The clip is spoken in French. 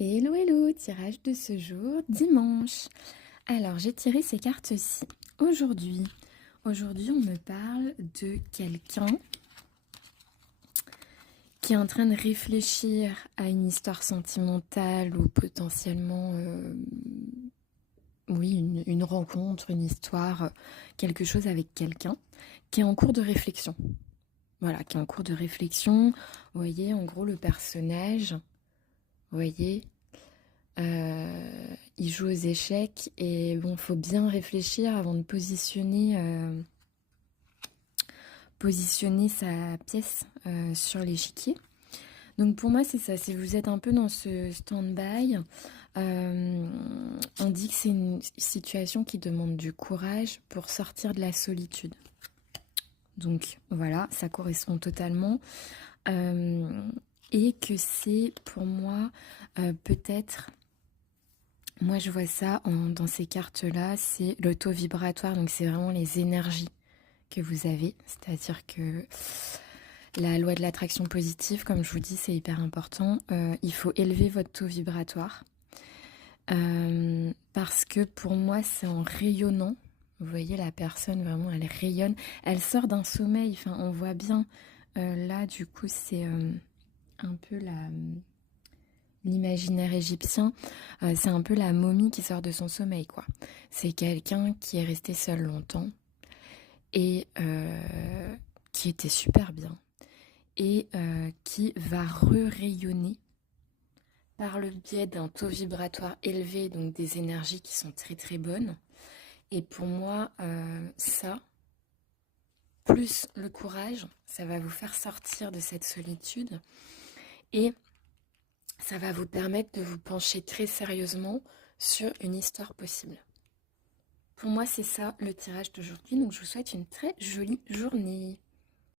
Hello hello, tirage de ce jour, dimanche. Alors j'ai tiré ces cartes-ci. Aujourd'hui on me parle de quelqu'un qui est en train de réfléchir à une histoire sentimentale ou potentiellement, oui, une rencontre, une histoire, quelque chose avec quelqu'un qui est en cours de réflexion. Voilà, qui est en cours de réflexion. Vous voyez, en gros, le personnage, vous voyez, il joue aux échecs et bon, faut bien réfléchir avant de positionner sa pièce sur l'échiquier. Donc pour moi, c'est ça. Si vous êtes un peu dans ce stand-by, on dit que c'est une situation qui demande du courage pour sortir de la solitude. Donc voilà, ça correspond totalement. Et que c'est pour moi peut-être... Moi, je vois ça dans ces cartes-là, c'est le taux vibratoire, donc c'est vraiment les énergies que vous avez. C'est-à-dire que la loi de l'attraction positive, comme je vous dis, c'est hyper important. Il faut élever votre taux vibratoire. Parce que pour moi, c'est en rayonnant. Vous voyez, la personne, vraiment, elle rayonne. Elle sort d'un sommeil. Enfin, on voit bien. Là, du coup, c'est un peu l'imaginaire égyptien. C'est un peu la momie qui sort de son sommeil, quoi. C'est quelqu'un qui est resté seul longtemps et qui était super bien et qui va re-rayonner par le biais d'un taux vibratoire élevé, donc des énergies qui sont très très bonnes. Et pour moi, ça, plus le courage, ça va vous faire sortir de cette solitude et ça va vous permettre de vous pencher très sérieusement sur une histoire possible. Pour moi, c'est ça le tirage d'aujourd'hui, donc je vous souhaite une très jolie journée.